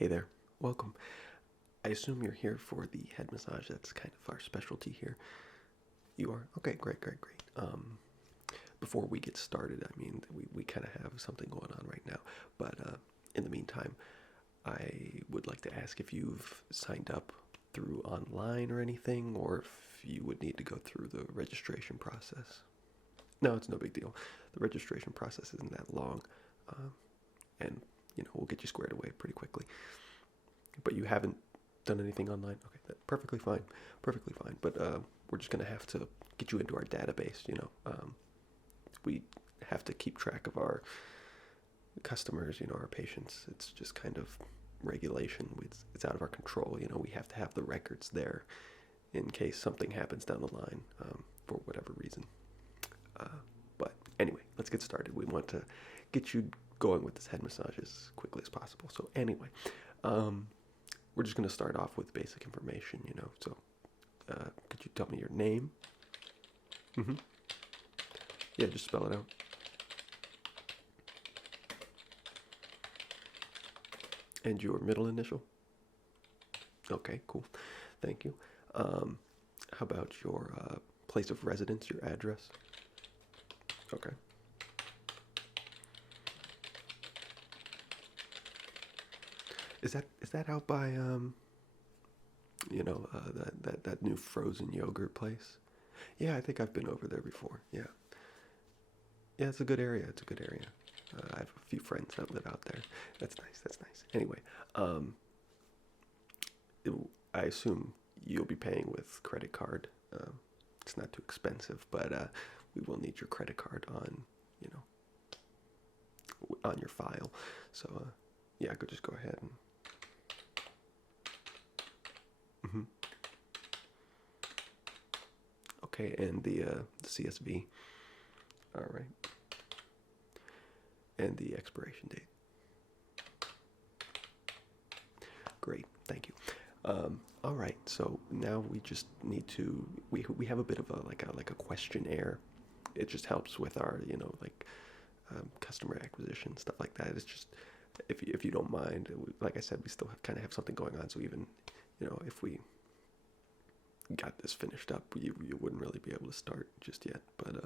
Hey there, welcome. I assume you're here for the head massage. That's kind of our specialty here. You are? Okay, great, great, great. Before we get started, I mean, we kind of have something going on right now. But in the meantime, I would like to ask if you've signed up through online or anything, or if you would need to go through the registration process. No, it's no big deal. The registration process isn't that long, um, and we'll get you squared away pretty quickly. But you haven't done anything online? Okay, perfectly fine, perfectly fine. But we're just gonna have to get you into our database. We have to keep track of our customers, our patients. It's just kind of regulation. It's out of our control. We have to have the records there in case something happens down the line for whatever reason. But anyway, let's get started. We want to get you going with this head massage as quickly as possible. So anyway, we're just going to start off with basic information, So could you tell me your name? Mm-hmm. Yeah, just spell it out. And your middle initial? Okay, cool. Thank you. How about your place of residence, your address? Okay. Is that out by that new frozen yogurt place? Yeah, I think I've been over there before. Yeah. Yeah, it's a good area. It's a good area. I have a few friends that live out there. That's nice. That's nice. Anyway, um, it, I assume you'll be paying with credit card. It's not too expensive, but we will need your credit card on your file. So yeah, go just go ahead and. Mhm. Okay, and the CSV. All right, and the expiration date. Great, thank you. All right, so now we just need to we have a bit of a questionnaire. It just helps with our customer acquisition stuff like that. It's just if you don't mind, like I said, we still kind of have something going on. So even if we got this finished up, you wouldn't really be able to start just yet. But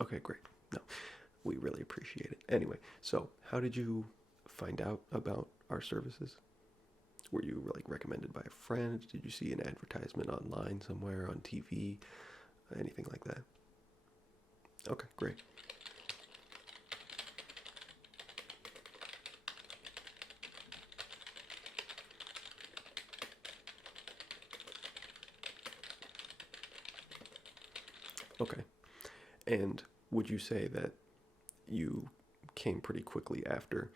okay, great. No, we really appreciate it. Anyway, so how did you find out about our services? Were you recommended by a friend? Did you see an advertisement online somewhere on TV? Anything like that? Okay, great. Okay. And would you say that you came pretty quickly after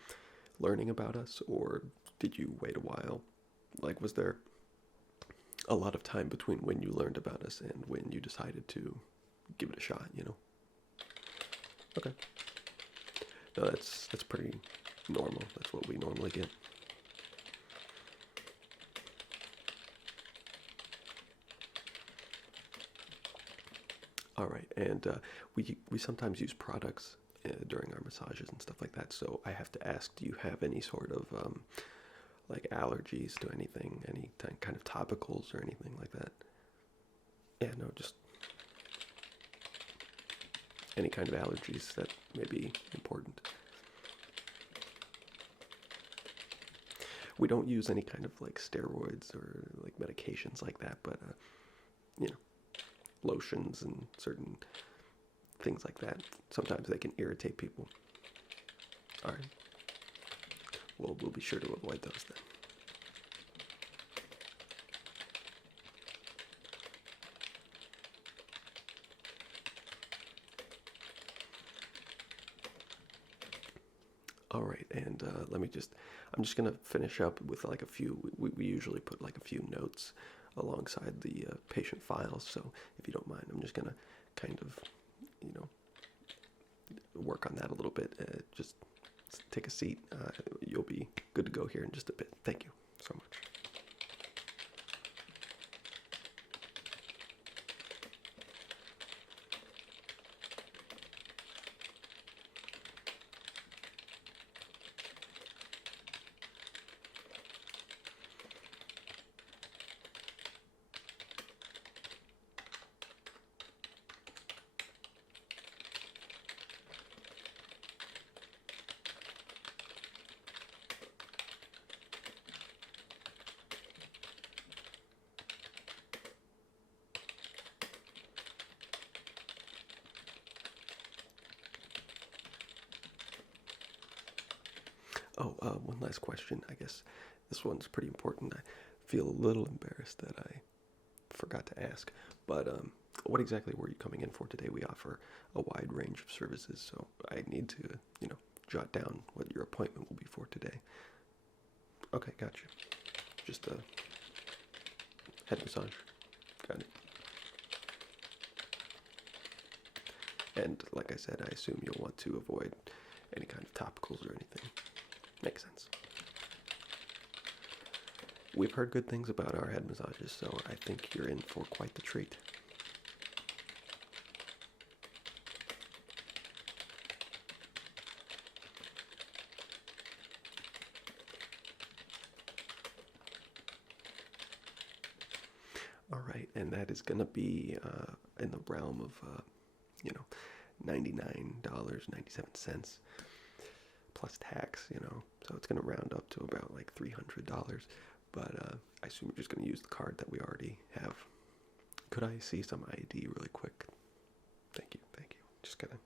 learning about us, or did you wait a while? Like, was there a lot of time between when you learned about us and when you decided to give it a shot? Okay. No, that's pretty normal. That's what we normally get. All right, and we sometimes use products during our massages and stuff like that. So I have to ask, do you have any sort of like allergies to anything, any kind of topicals or anything like that? Yeah, no, just any kind of allergies that may be important. We don't use any kind of like steroids or like medications like that, but you know, lotions and certain things like that. Sometimes they can irritate people. All right. Well, we'll be sure to avoid those then. All right, and I'm just gonna finish up with like a few. We usually put like a few notes alongside the patient files. So if you don't mind, I'm just gonna kind of, you know, work on that a little bit. Just take a seat. You'll be good to go here in just a bit. Thank you so much. Oh, one last question. I guess this one's pretty important. I feel a little embarrassed that I forgot to ask, but what exactly were you coming in for today? We offer a wide range of services, so I need to, jot down what your appointment will be for today. Okay, gotcha. Just a head massage. Got it. And like I said, I assume you'll want to avoid any kind of topicals or anything. Makes sense. We've heard good things about our head massages, so I think you're in for quite the treat. All right, and that is going to be in the realm of, $99.97 plus tax, so it's going to round up to about like $300. But I assume you're just going to use the card that we already have. Could I see some ID really quick? Thank you, thank you. Just gotta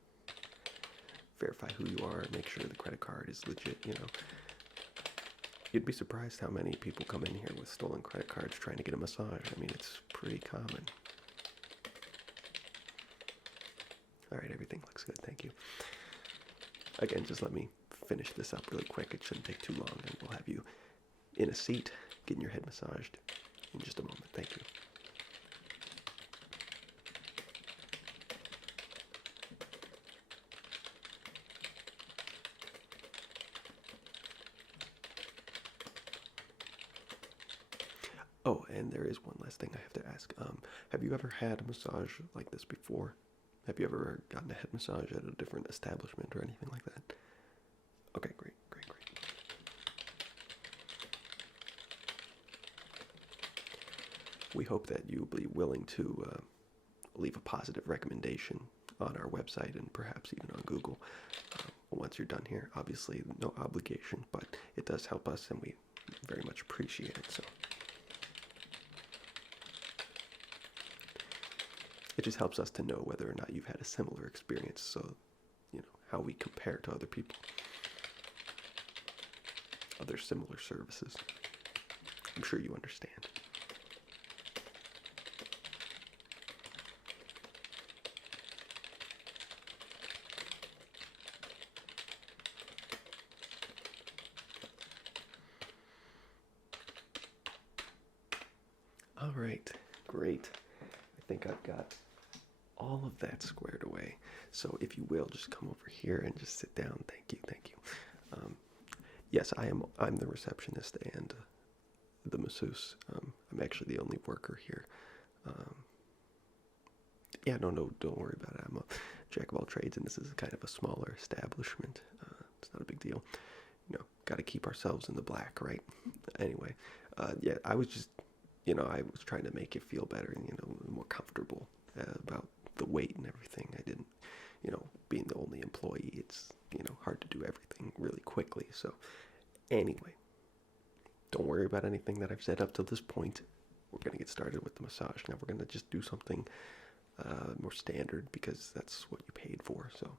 verify who you are, make sure the credit card is legit, You'd be surprised how many people come in here with stolen credit cards trying to get a massage. I mean, it's pretty common. All right, everything looks good, thank you. Again, just let me finish this up really quick. It shouldn't take too long, and we'll have you in a seat, getting your head massaged in just a moment. Thank you. Oh, and there is one last thing I have to ask. Have you ever had a massage like this before? Have you ever gotten a head massage at a different establishment or anything like that? Okay, great, great, great. We hope that you'll be willing to leave a positive recommendation on our website and perhaps even on Google once you're done here. Obviously, no obligation, but it does help us and we very much appreciate it. So it just helps us to know whether or not you've had a similar experience, so how we compare to other people, other similar services. I'm sure you understand. All right, great. I think I've got all of that squared away. So if you will, just come over here and just sit down. Thank you, thank you. Yes, I'm the receptionist and the masseuse. I'm actually the only worker here. Yeah, no, don't worry about it. I'm a jack of all trades, and this is kind of a smaller establishment. It's not a big deal. Got to keep ourselves in the black, right? Anyway, yeah, I was just, I was trying to make it feel better and, more comfortable about the wait and everything. I didn't, being the only employee, it's, hard to do everything really quickly. So anyway, don't worry about anything that I've said up to this point. We're going to get started with the massage. Now we're going to just do something more standard because that's what you paid for. So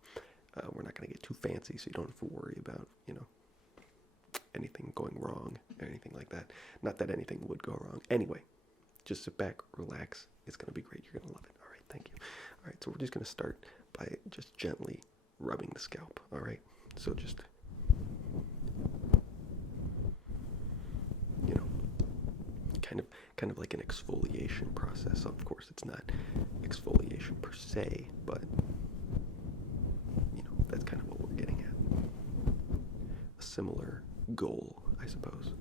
we're not going to get too fancy, so you don't have to worry about, anything going wrong or anything like that. Not that anything would go wrong. Anyway, just sit back, relax. It's going to be great. You're going to love it. All right, thank you. All right, so we're just going to start by just gently rubbing the scalp. All right, so just, kind of like an exfoliation process. Of course, it's not exfoliation per se, but that's kind of what we're getting at. A similar goal, I suppose.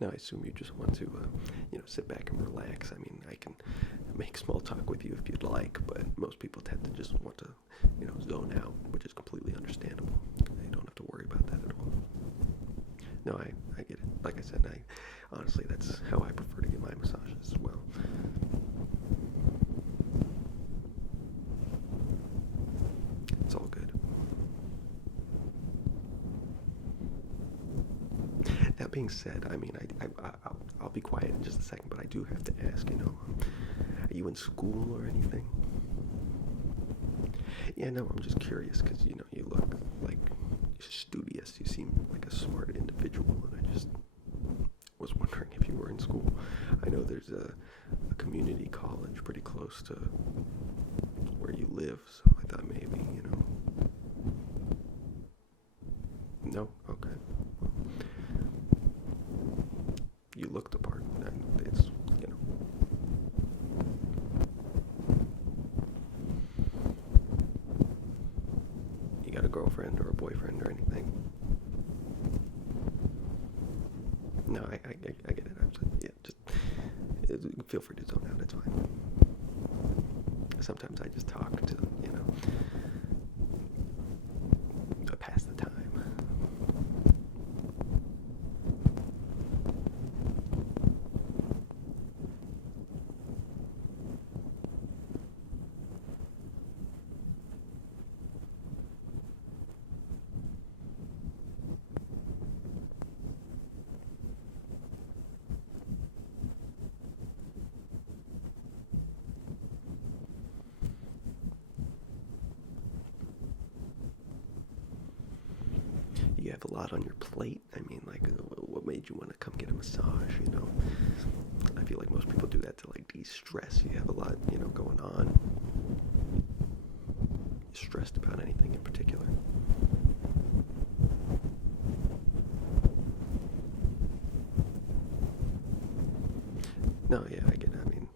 Now, I assume you just want to, sit back and relax. I mean, I can make small talk with you if you'd like, but most people tend to just want to, zone out, which is completely understandable. You don't have to worry about that at all. No, I get it. Like I said, honestly, that's how I prefer to get my massages as well. It's all good. That being said, I mean, I'll be quiet in just a second, but I do have to ask, are you in school or anything? Yeah, no, I'm just curious because, you look like you're studious. You seem like a smart individual, and I just was wondering if you were in school. I know there's a community college pretty close to where you live, so I thought maybe, No? Okay. You look the part, and it's. You got a girlfriend or a boyfriend or anything? No, I get it. Just feel free to zone out. It's fine. Sometimes I just talk to, pass the time. You have a lot on your plate. I mean, like, what made you want to come get a massage, I feel like most people do that to, like, de-stress. You have a lot, going on. You stressed about anything in particular? No, yeah, I get it. I mean,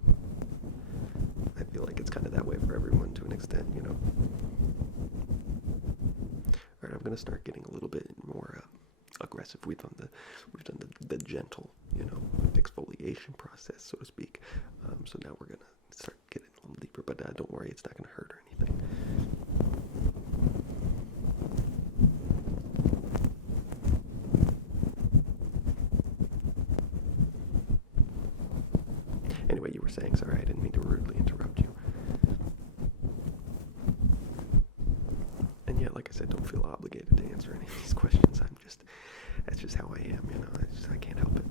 I feel like it's kind of that way for everyone to an extent, Alright, I'm gonna start getting a little bit more aggressive. We've done the gentle, exfoliation process, so to speak. So now we're gonna start getting a little deeper. But don't worry, it's not gonna hurt or anything. Anyway, you were saying, sorry, I didn't mean to rudely interrupt you. And yeah, like I said, don't feel obligated to answer any of these questions. That's just how I am, I can't help it.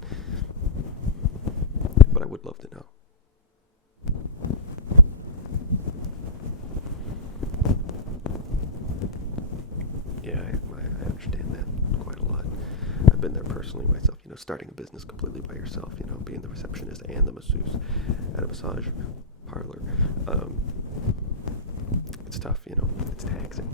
But I would love to know. Yeah, I understand that quite a lot. I've been there personally myself, starting a business completely by yourself, being the receptionist and the masseuse at a massage parlor. It's tough, it's taxing.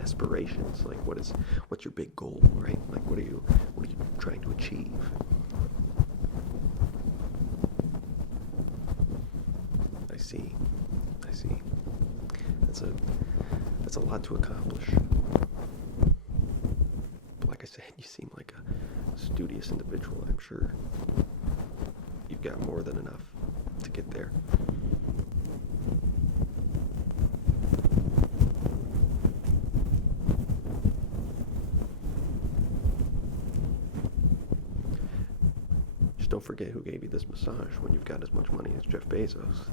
Aspirations, like what's your big goal, right? Like what are you trying to achieve? I see. That's a lot to accomplish. But like I said, you seem like a studious individual. I'm sure you've got more than enough to get there. Don't forget who gave you this massage when you've got as much money as Jeff Bezos.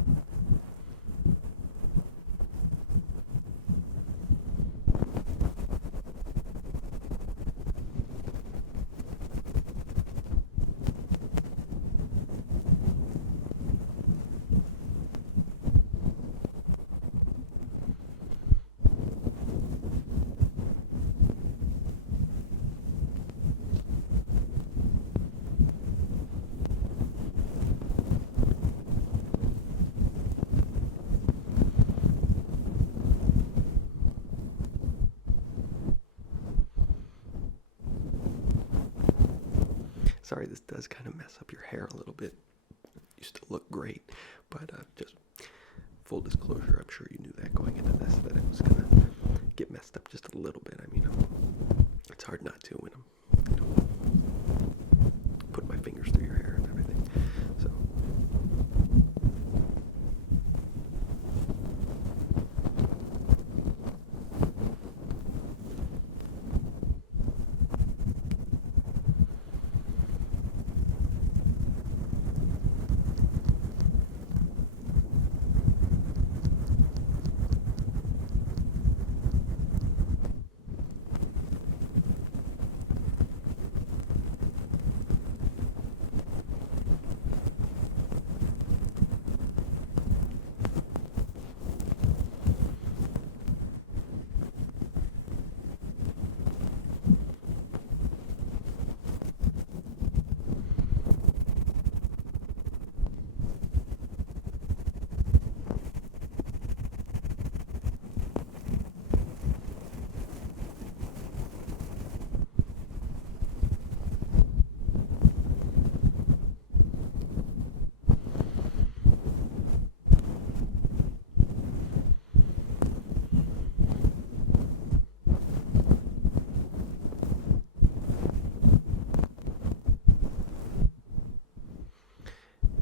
Sorry, this does kind of mess up your hair a little bit. You still look great, but just full disclosure, I'm sure you knew that going into this, that it was gonna get messed up just a little bit. I mean, it's hard not to when I'm, putting my fingers through your hair and everything. So.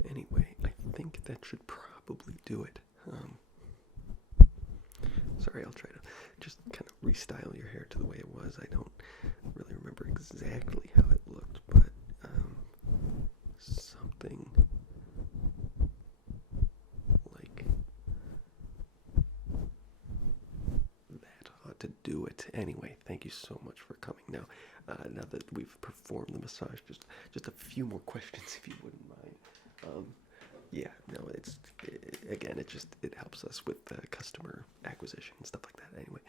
Anyway, I think that should probably do it. Sorry, I'll try to just kind of restyle your hair to the way it was. I don't really remember exactly how it looked, but something like that ought to do it. Anyway, thank you so much for coming. Now that we've performed the massage, just a few more questions, if you wouldn't mind. Yeah, no, it helps us with customer acquisition and stuff like that. Anyway,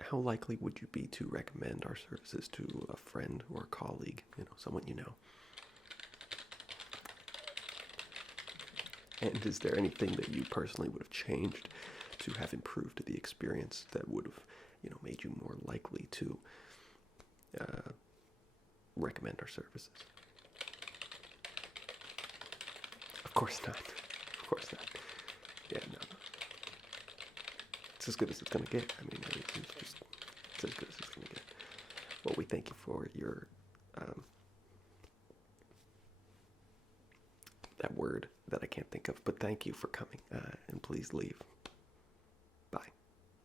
how likely would you be to recommend our services to a friend or a colleague, someone you know? And is there anything that you personally would have changed to have improved the experience that would have, made you more likely to recommend our services? Of course not. Of course not. Yeah, no. It's as good as it's gonna get. I mean, it's as good as it's gonna get. Well, we thank you for your that word that I can't think of, but thank you for coming. And please leave.